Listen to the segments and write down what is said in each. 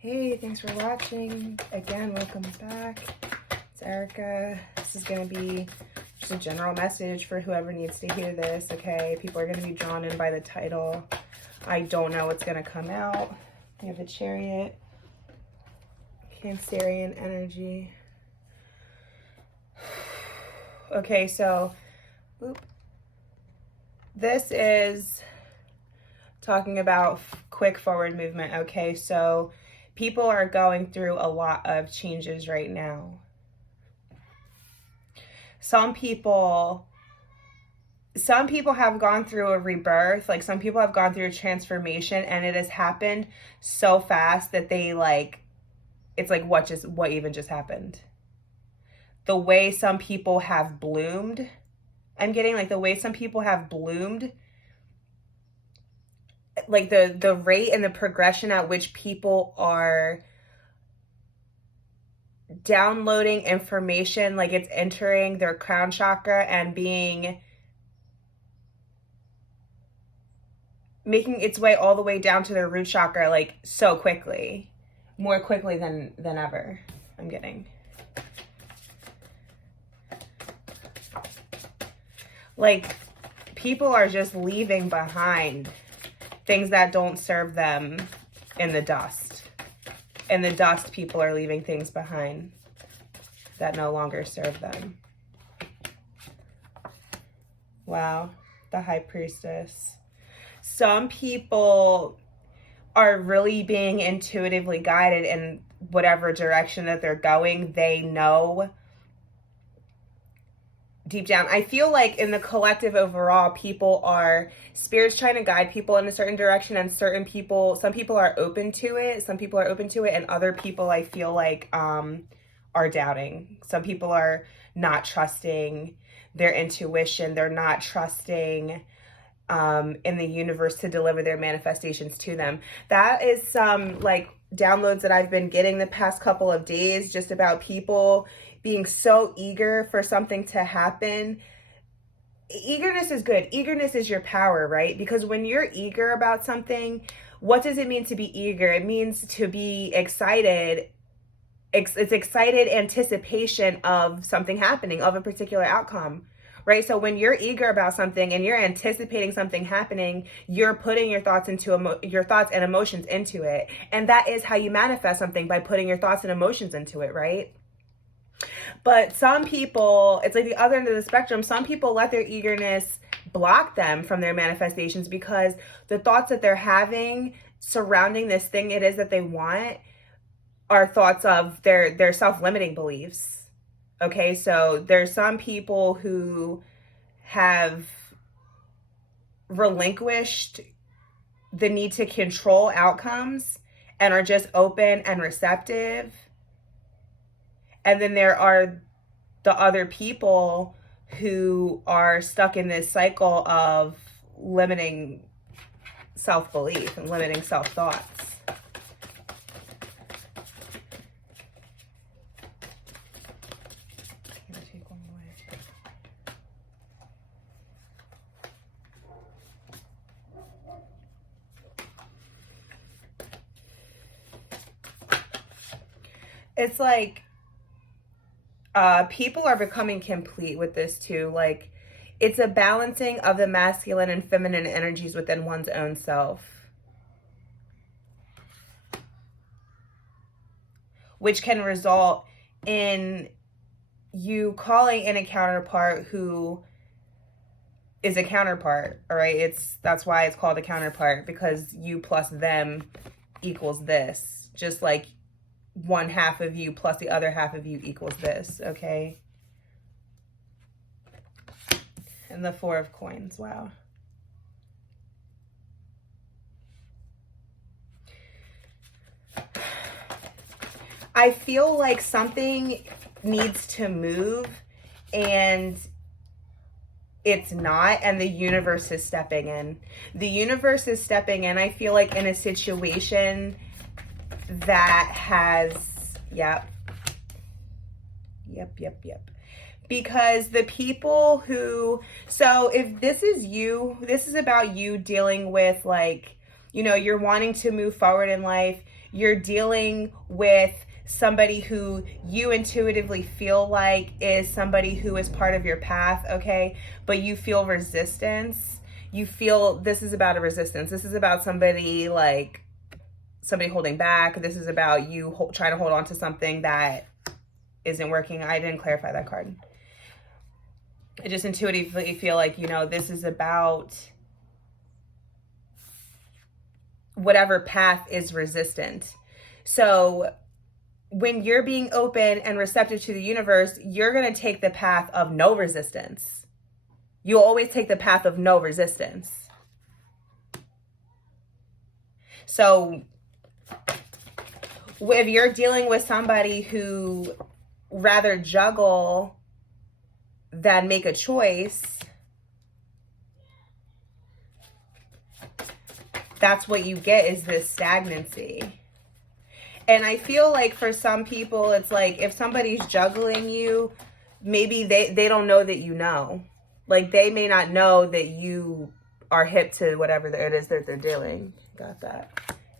Hey, thanks for watching. Again, welcome back. It's Erica. This is going to be just a general message for whoever needs to hear this, okay? People are going to be drawn in by the title. I don't know what's going to come out. We have the Chariot, Cancerian energy. Okay, so this is talking about quick forward movement, okay? So people are going through a lot of changes right now. Some people have gone through a rebirth, like some people have gone through a transformation, and it has happened so fast that they it's like what even just happened. The way some people have bloomed, I'm getting like the way some people have bloomed, like the rate and the progression at which people are downloading information, like it's entering their crown chakra and making its way all the way down to their root chakra, like so quickly, more quickly than ever. I'm getting like people are just leaving behind things that don't serve them in the dust. In the dust, people are leaving things behind that no longer serve them. Wow, the High Priestess. Some people are really being intuitively guided in whatever direction that they're going. They know deep down. I feel like in the collective overall, spirits trying to guide people in a certain direction, and some people are open to it. Some people are open to it, and other people I feel like are doubting. Some people are not trusting their intuition. They're not trusting in the universe to deliver their manifestations to them. That is some like downloads that I've been getting the past couple of days, just about people being so eager for something to happen. Eagerness is good. Eagerness is your power, right? Because when you're eager about something, what does it mean to be eager? It means to be excited. It's excited anticipation of something happening, of a particular outcome, right? So when you're eager about something and you're anticipating something happening, you're putting your thoughts your thoughts and emotions into it. And that is how you manifest something, by putting your thoughts and emotions into it, right? But some people, it's like the other end of the spectrum. Some people let their eagerness block them from their manifestations, because the thoughts that they're having surrounding this thing it is that they want are thoughts of their self-limiting beliefs. Okay, so there's some people who have relinquished the need to control outcomes and are just open and receptive. And then there are the other people who are stuck in this cycle of limiting self-belief and limiting self-thoughts. It's like people are becoming complete with this too. Like, it's a balancing of the masculine and feminine energies within one's own self, which can result in you calling in a counterpart who is a counterpart. All right, that's why it's called a counterpart, because you plus them equals this. Just like one half of you plus the other half of you equals this, okay? And the Four of Coins, wow. I feel like something needs to move and it's not, and the universe is stepping in. The universe is stepping in, I feel like, in a situation that has, yep. Because the people who, so if this is you, this is about you dealing with, like, you know, you're wanting to move forward in life. you're dealing with somebody who you intuitively feel like is somebody who is part of your path, okay? But you feel resistance. You feel this is about a resistance. This is about somebody like somebody holding back. This is about you trying to hold on to something that isn't working. I didn't clarify that card. I just intuitively feel like, you know, this is about whatever path is resistant. So when you're being open and receptive to the universe, you're going to take the path of no resistance. You'll always take the path of no resistance. So if you're dealing with somebody who rather juggle than make a choice, that's what you get, is this stagnancy. And I feel like for some people, it's like if somebody's juggling you, maybe they don't know that you know. Like they may not know that you are hip to whatever it is that they're doing. Got that.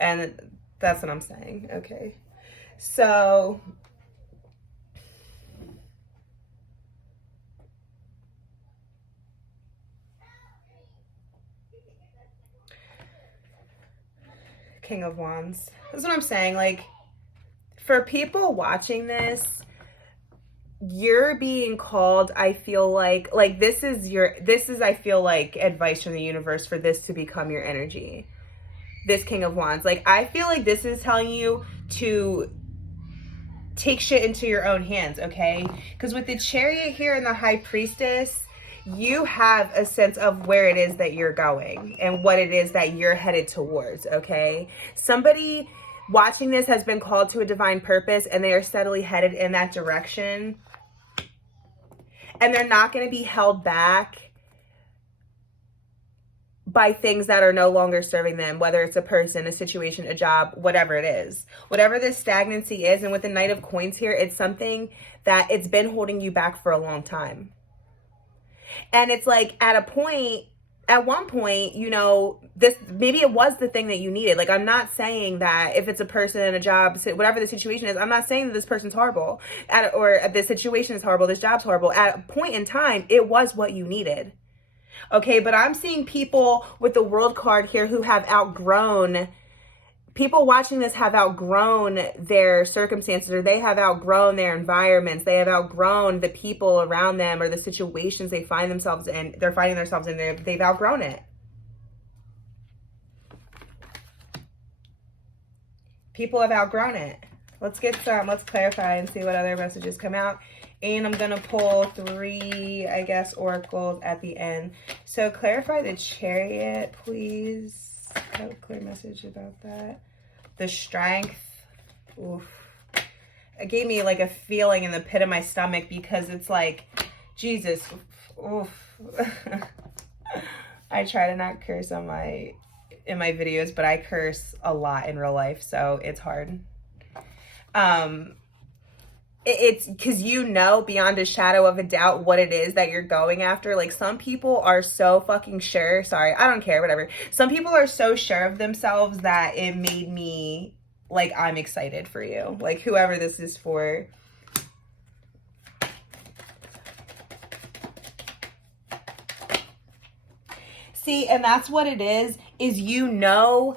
And that's what I'm saying. Okay. So King of Wands. That's what I'm saying. Like, for people watching this, you're being called, I feel like this is, I feel like, advice from the universe for this to become your energy. This King of Wands. Like, I feel like this is telling you to take shit into your own hands, okay? Because with the Chariot here and the High Priestess, you have a sense of where it is that you're going and what it is that you're headed towards, okay? Somebody watching this has been called to a divine purpose and they are steadily headed in that direction. And they're not going to be held back by things that are no longer serving them, whether it's a person, a situation, a job, whatever it is. Whatever this stagnancy is, and with the Knight of Coins here, it's something that it's been holding you back for a long time. And it's like at one point, you know, this, maybe it was the thing that you needed. Like, I'm not saying that if it's a person, a job, whatever the situation is, I'm not saying that this person's horrible or this situation is horrible, this job's horrible. At a point in time, it was what you needed. Okay, but I'm seeing people with the World card here who have outgrown, people watching this have outgrown their circumstances, or they have outgrown their environments. They have outgrown the people around them or the situations they find themselves in. They're finding themselves in there. They've outgrown it. People have outgrown it. Let's clarify and see what other messages come out. And I'm going to pull 3, I guess, oracles at the end. So clarify the Chariot, please. Have a clear message about that. The Strength. Oof. It gave me like a feeling in the pit of my stomach because it's like, Jesus. Oof. I try to not curse in my videos, but I curse a lot in real life, so it's hard. It's because you know beyond a shadow of a doubt what it is that you're going after. Like, some people are so fucking sure. Sorry, I don't care, whatever. Some people are so sure of themselves that it made me, like, I'm excited for you. Like, whoever this is for. See, and that's what it is you know.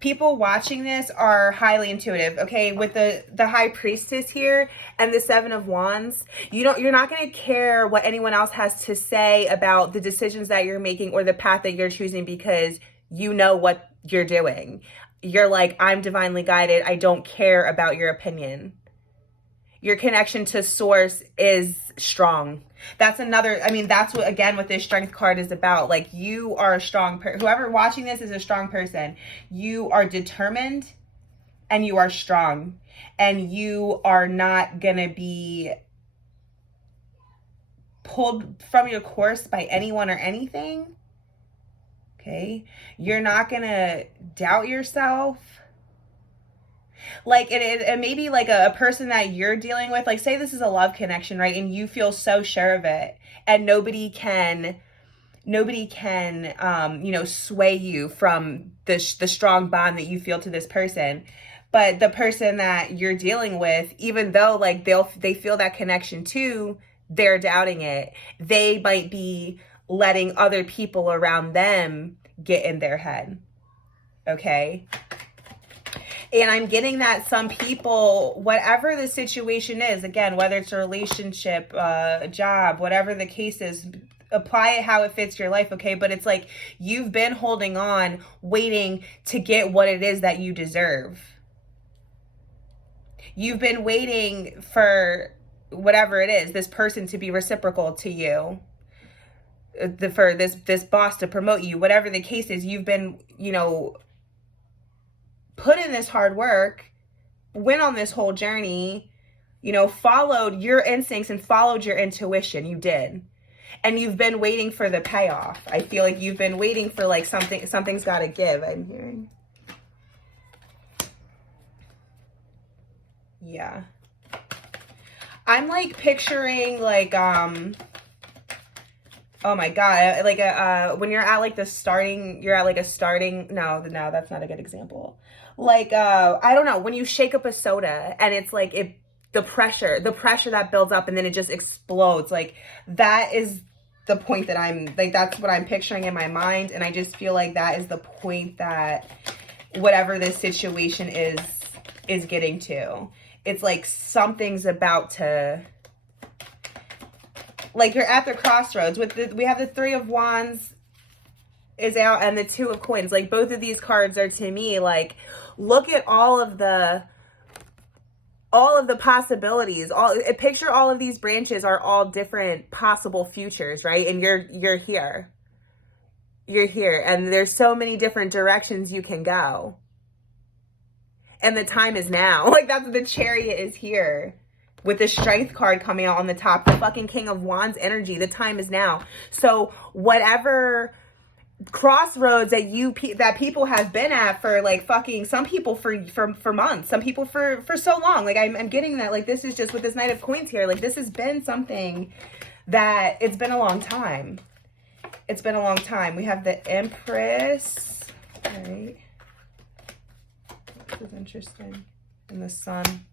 People watching this are highly intuitive, okay? With the High Priestess here and the Seven of Wands, you're not going to care what anyone else has to say about the decisions that you're making or the path that you're choosing because you know what you're doing. You're like, I'm divinely guided. I don't care about your opinion. Your connection to source is strong. That's what, again, what this Strength card is about. Like, you are a strong whoever watching this is a strong person. You are determined and you are strong, and you are not gonna be pulled from your course by anyone or anything. Okay? You're not gonna doubt yourself. Like, it may be like a person that you're dealing with, like, say this is a love connection, right? And you feel so sure of it and nobody can nobody can, sway you from the strong bond that you feel to this person. But the person that you're dealing with, even though like they feel that connection too, they're doubting it. They might be letting other people around them get in their head. Okay. And I'm getting that some people, whatever the situation is, again, whether it's a relationship, a job, whatever the case is, apply it how it fits your life, okay? But it's like you've been holding on, waiting to get what it is that you deserve. You've been waiting for whatever it is, this person to be reciprocal to you, for this boss to promote you, whatever the case is. You've been, put in this hard work, went on this whole journey, followed your instincts and followed your intuition. You did. And you've been waiting for the payoff. I feel like you've been waiting for like something's got to give. I'm hearing. Yeah. I'm like picturing like, oh my God, like when you're at like the starting, no, that's not a good example. Like, I don't know, when you shake up a soda and it's like the pressure that builds up and then it just explodes. Like that is the point that I'm like, that's what I'm picturing in my mind. And I just feel like that is the point that whatever this situation is getting to. It's like something's about to, like you're at the crossroads we have the Three of Wands is out and the Two of Coins. Like both of these cards are to me like, look at all of the possibilities. Picture all of these branches are all different possible futures, right? And you're here. You're here. And there's so many different directions you can go. And the time is now. Like that's the Chariot is here. With the Strength card coming out on the top, the fucking King of Wands energy, the time is now. So whatever crossroads that people have been at for like fucking, some people for months, some people for so long. Like I'm getting that, like this is just with this Knight of Coins here, like this has been something that it's been a long time. It's been a long time. We have the Empress. All right. This is interesting. And the Sun.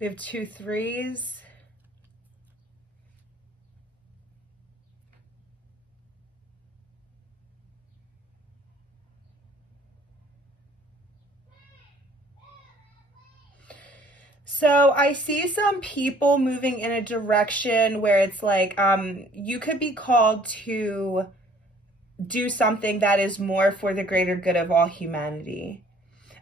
We have 2 3s. So I see some people moving in a direction where it's like, you could be called to do something that is more for the greater good of all humanity.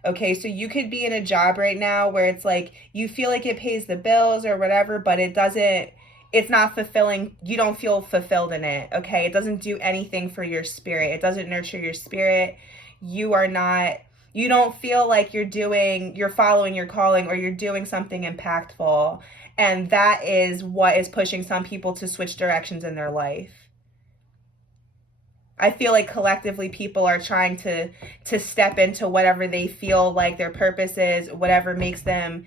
Okay, so you could be in a job right now where it's like, you feel like it pays the bills or whatever, but it's not fulfilling. You don't feel fulfilled in it, okay? It doesn't do anything for your spirit. It doesn't nurture your spirit. You don't feel like you're following your calling or you're doing something impactful. And that is what is pushing some people to switch directions in their life. I feel like collectively people are trying to step into whatever they feel like their purpose is, whatever makes them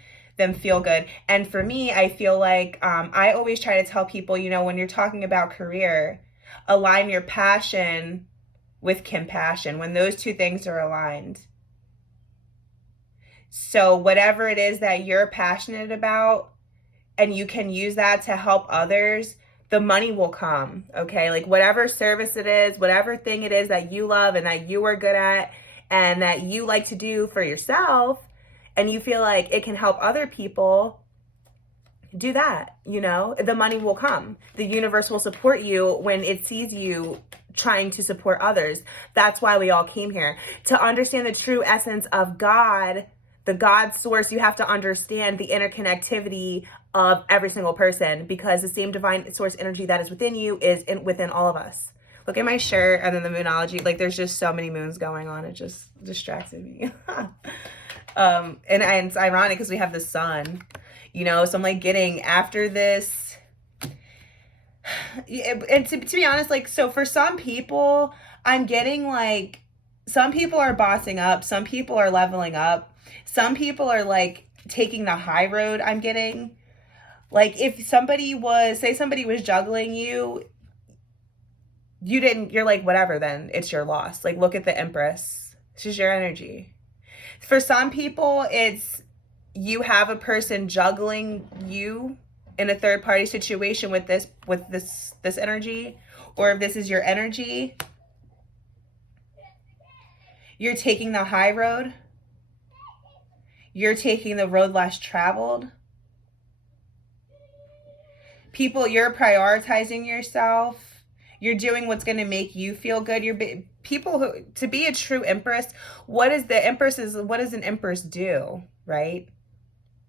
feel good. And for me, I feel like I always try to tell people, when you're talking about career, align your passion with compassion, when those two things are aligned. So whatever it is that you're passionate about and you can use that to help others, the money will come, okay? Like whatever service it is, whatever thing it is that you love and that you are good at and that you like to do for yourself and you feel like it can help other people, do that, the money will come. The universe will support you when it sees you trying to support others. That's why we all came here. To understand the true essence of God, the God source, you have to understand the interconnectivity of every single person, because the same divine source energy that is within you is within all of us. Look at my shirt and then the moonology. Like there's just so many moons going on. It just distracted me. And it's ironic because we have the Sun, so I'm like getting after this. And to be honest, like, so for some people, I'm getting like, some people are bossing up. Some people are leveling up. Some people are like taking the high road, I'm getting. Like if somebody was, say somebody was juggling you, you're like, whatever, then it's your loss. Like look at the Empress. It's just your energy. For some people, it's you have a person juggling you in a third party situation with this energy, or if this is your energy, you're taking the high road. You're taking the road less traveled. People, you're prioritizing yourself. You're doing what's going to make you feel good. People who, to be a true Empress, what does an Empress do, right?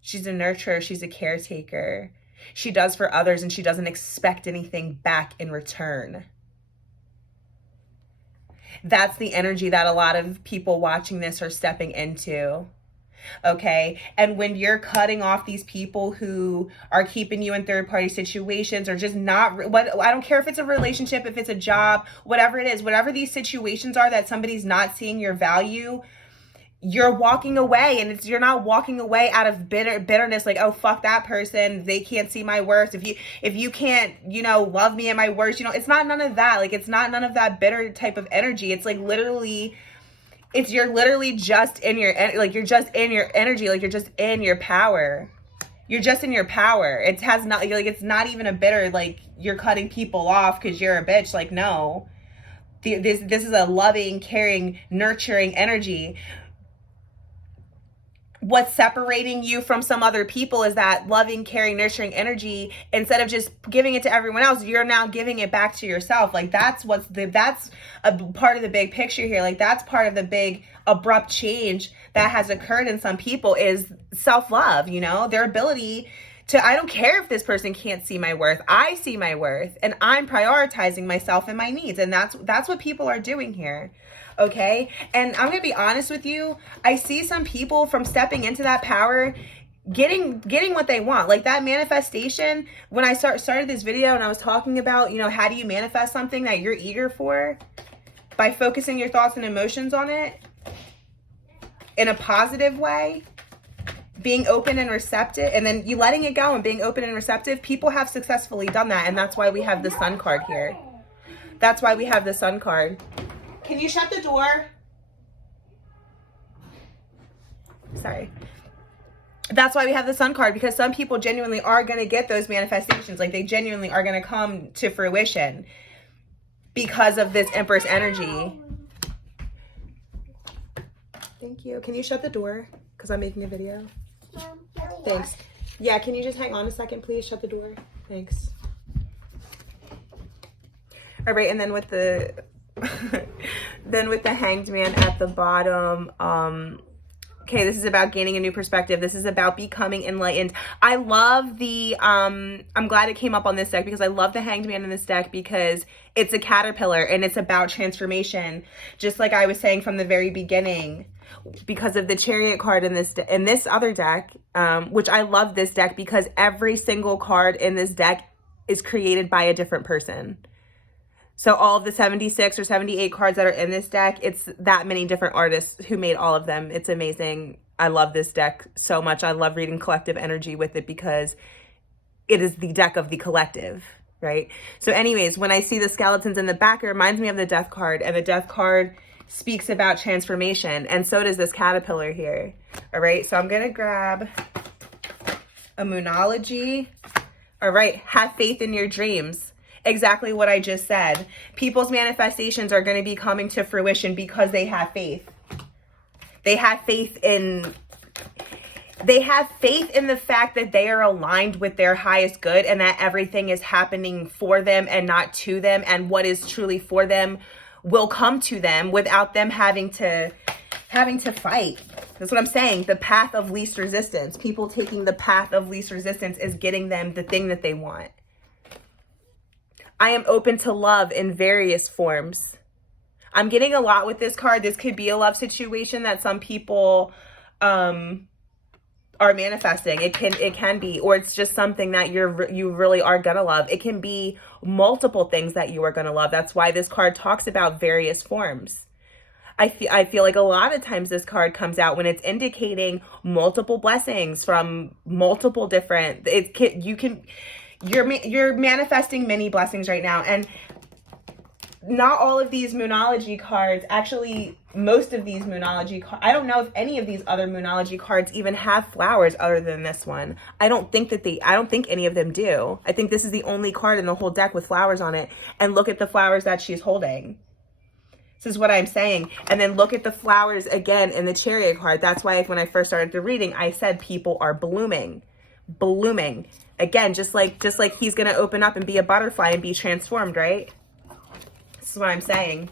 She's a nurturer. She's a caretaker. She does for others and she doesn't expect anything back in return. That's the energy that a lot of people watching this are stepping into. Okay. And when you're cutting off these people who are keeping you in third party situations or just not, I don't care if it's a relationship, if it's a job, whatever it is, whatever these situations are that somebody's not seeing your value, you're walking away, and you're not walking away out of bitterness, like, oh, fuck that person, they can't see my worth. If you can't, love me at my worst, it's not none of that. Like, it's not none of that bitter type of energy. It's like literally, you're literally just in your, like, you're just in your energy, like you're just in your power. You're just in your power. It has not, like, it's not even a bitter, like you're cutting people off because you're a bitch. Like, no, this is a loving, caring, nurturing energy. What's separating you from some other people is that loving, caring, nurturing energy. Instead of just giving it to everyone else, you're now giving it back to yourself. Like that's a part of the big picture here. Like that's part of the big abrupt change that has occurred in some people is self-love, their ability to, I don't care if this person can't see my worth. I see my worth and I'm prioritizing myself and my needs. And that's what people are doing here. Okay. And I'm going to be honest with you. I see some people from stepping into that power, getting what they want. Like that manifestation, when I started this video and I was talking about, how do you manifest something that you're eager for? By focusing your thoughts and emotions on it in a positive way, being open and receptive, and then you letting it go and being open and receptive. People have successfully done that. And that's why we have the Sun card here. That's why we have the Sun card. Can you shut the door? Sorry. That's why we have the Sun card, because some people genuinely are going to get those manifestations. Like they genuinely are going to come to fruition because of this Empress energy. Thank you. Can you shut the door? Because I'm making a video. Thanks. Yeah, can you just hang on a second, please? Shut the door. Thanks. All right, and then with the Hanged Man at the bottom, okay, this is about gaining a new perspective. This is about becoming enlightened. I love the I'm glad it came up on this deck, because I love the Hanged Man in this deck, because it's a caterpillar and it's about transformation, just like I was saying from the very beginning, because of the Chariot card in this other deck, which I love this deck because every single card in this deck is created by a different person. So all of the 76 or 78 cards that are in this deck, it's that many different artists who made all of them. It's amazing. I love this deck so much. I love reading collective energy with it because it is the deck of the collective, right? So anyways, when I see the skeletons in the back, it reminds me of the Death card, and the Death card speaks about transformation, and so does this caterpillar here. All right, so I'm going to grab a Moonology. All right, have faith in your dreams. Exactly what I just said. People's manifestations are going to be coming to fruition because they have faith. They have faith in the fact that they are aligned with their highest good, and that everything is happening for them and not to them, and what is truly for them will come to them without them having to fight. That's what I'm saying. The path of least resistance. People taking the path of least resistance is getting them the thing that they want. I am open to love in various forms. I'm getting a lot with this card. This could be a love situation that some people are manifesting. It can be, or it's just something that you really are gonna love. It can be multiple things that you are gonna love. That's why this card talks about various forms. I feel like a lot of times this card comes out when it's indicating multiple blessings from multiple different, you're manifesting many blessings right now. And not all of these Moonology cards, actually most of these Moonology cards, I don't know if any of these other Moonology cards even have flowers other than this one. I don't think any of them do. I think this is the only card in the whole deck with flowers on it. And look at the flowers that she's holding. This is what I'm saying. And then look at the flowers again in the Chariot card. That's why when I first started the reading, I said people are blooming. Blooming. Again, just like he's going to open up and be a butterfly and be transformed, right? This is what I'm saying.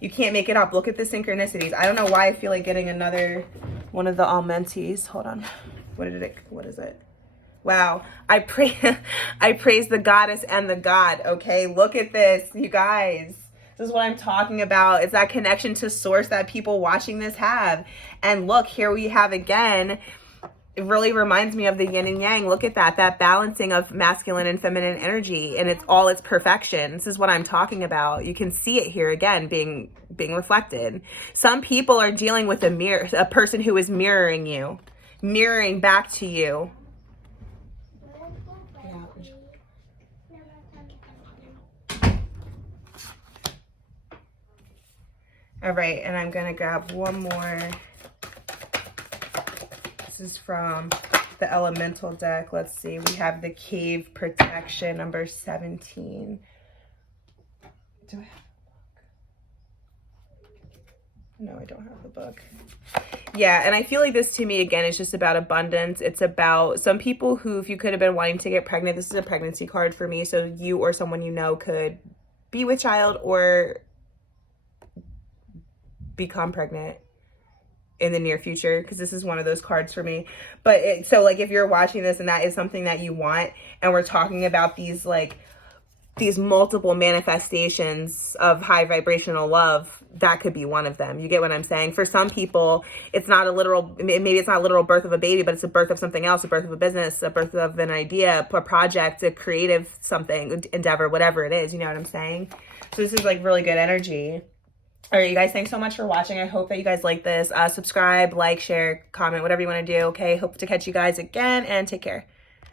You can't make it up. Look at the synchronicities. I don't know why I feel like getting another one of the Almentis. Hold on. What is it? Wow. I praise the goddess and the god. Okay. Look at this, you guys. This is what I'm talking about. It's that connection to source that people watching this have. And look, here we have again, it really reminds me of the yin and yang. Look at that balancing of masculine and feminine energy, and it's all its perfection. This is what I'm talking about. You can see it here again being reflected. Some people are dealing with a person who is mirroring you, mirroring back to you. All right, and I'm gonna grab one more. This is from the Elemental deck. Let's see. We have the Cave Protection, number 17. Do I have the book? No, I don't have the book. Yeah, and I feel like this to me, again, is just about abundance. It's about some people who, if you could have been wanting to get pregnant, this is a pregnancy card for me. So you or someone you know could be with child or become pregnant in the near future, because this is one of those cards for me. But so like if you're watching this and that is something that you want, and we're talking about these multiple manifestations of high vibrational love, that could be one of them. You get what I'm saying? For some people, it's not a literal, maybe it's not a literal birth of a baby, but it's a birth of something else, a birth of a business, a birth of an idea, a project, a creative something, endeavor, whatever it is. You know what I'm saying? So this is like really good energy. All right, you guys, thanks so much for watching. I hope that you guys like this. Subscribe, like, share, comment, whatever you want to do. Okay, hope to catch you guys again, and take care.